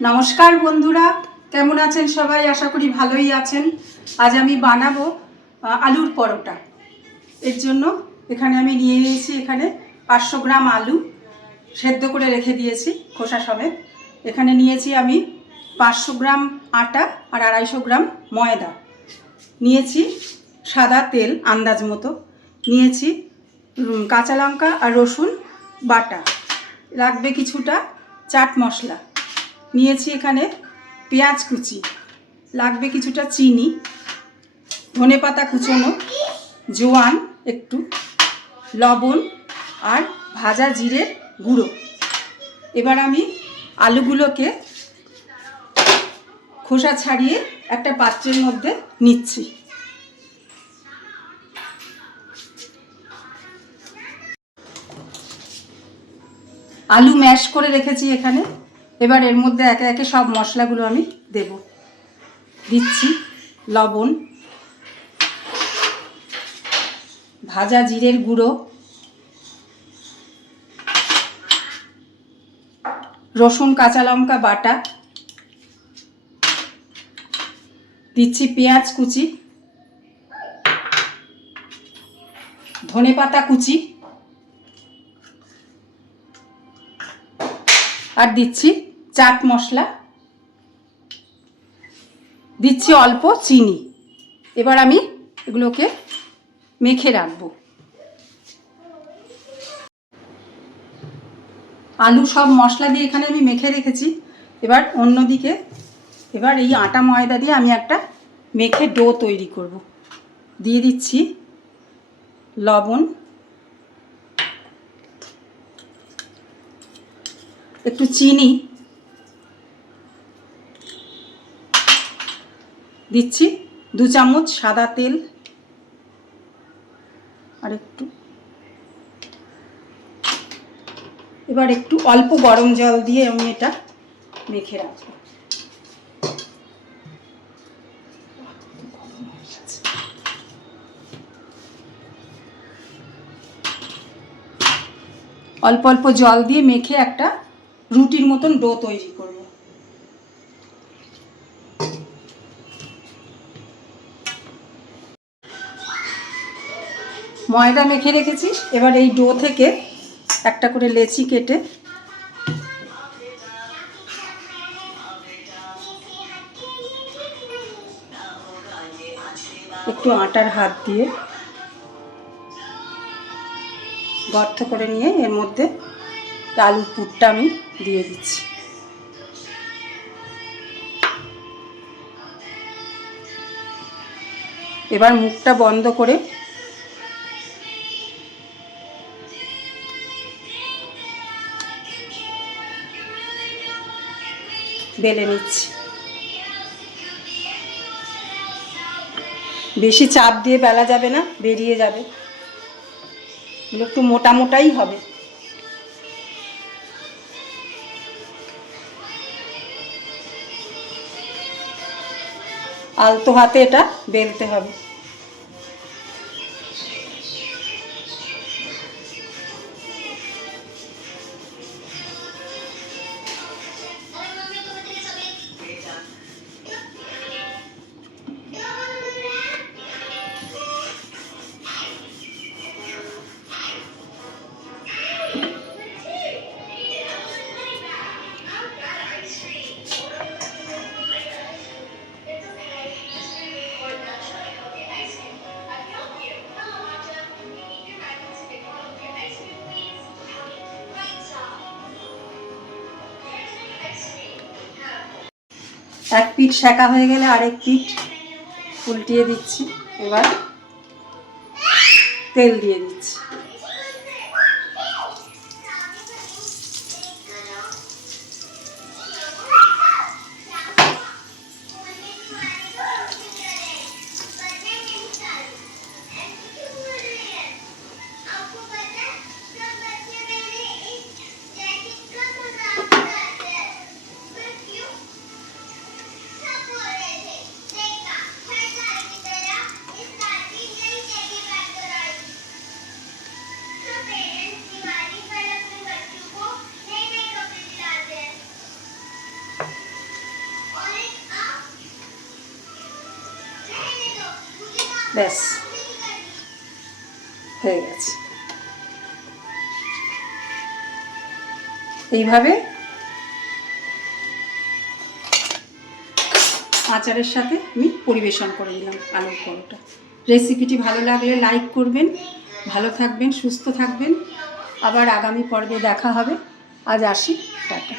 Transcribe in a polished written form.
নমস্কার বন্ধুরা, কেমন আছেন সবাই? আশা করি ভালোই আছেন। আজ আমি বানাবো আলুর পরোটা। এর জন্য এখানে আমি নিয়ে নিয়েছি 500 গ্রাম আলু সেদ্ধ করে রেখে দিয়েছি খোসা সমেত। এখানে নিয়েছি আমি 500 গ্রাম আটা আর 250 গ্রাম ময়দা নিয়েছি। সাদা তেল আন্দাজ মতো নিয়েছি। কাঁচা লঙ্কা আর রসুন বাটা লাগবে, কিছুটা চাট মশলা নিয়েছি। এখানে পেঁয়াজ কুচি লাগবে, কিছুটা চিনি, ধনেপাতা কুচোনো, জোয়ান একটু, লবণ আর ভাজা জিরের গুঁড়ো। এবার আমি আলুগুলোকে খোসা ছাড়িয়ে একটা পাত্রের মধ্যে নিচ্ছি। আলু ম্যাশ করে রেখেছি এখানে। এবার এর মধ্যে একে একে সব মশলাগুলো আমি দেব। দিচ্ছি লবণ, ভাজা জিরের গুঁড়ো, রসুন কাঁচা লঙ্কা বাটা, দিচ্ছি পেঁয়াজ কুচি, ধনেপাতা কুচি আর দিচ্ছি চাট মশলা, দিচ্ছি অল্প চিনি। এবার আমি এগুলোকে মেখে রাখবো। আলু সব মশলা দিয়ে এখানে আমি মেখে রেখেছি। এবার অন্যদিকে এই আটা ময়দা দিয়ে আমি একটা মেখে ডো তৈরি করব। দিয়ে দিচ্ছি লবণ, একটু চিনি, দিচ্ছি 2 চামচ সাদা তেল আর একটু, এবার একটু অল্প গরম জল দিয়ে আমি এটা মেখে রাখবো। অল্প অল্প জল দিয়ে মেখে একটা রুটির মতন ডো তৈরি করব। ময়দা মেখে রেখেছি। এবার এই ডো থেকে একটা করে লেচি কেটে একটু আটার হাত দিয়ে গর্ত করে নিয়ে এর মধ্যে আলুর পুরটা আমি দিয়ে দিচ্ছি। এবার মুখটা বন্ধ করে বেলে নিচ্ছি। বেশি চাপ দিয়ে বেলা যাবে না, বেরিয়ে যাবে। এগুলো একটু মোটা মোটাই হবে। আলতো হাতে এটা বেলতে হবে। এক পিঠ সেঁকা হয়ে গেলে আরেক পিঠ উল্টিয়ে দিচ্ছি। এবার তেল দিয়ে দিচ্ছি। ব্যাস হয়ে গেছে। এইভাবে আচারের সাথে আমি পরিবেশন করে দিলাম আলুর পরোটা। রেসিপিটি ভালো লাগলে লাইক করবেন, ভালো থাকবেন, সুস্থ থাকবেন। আবার আগামী পর্বে দেখা হবে। আজ আসি, টাটা।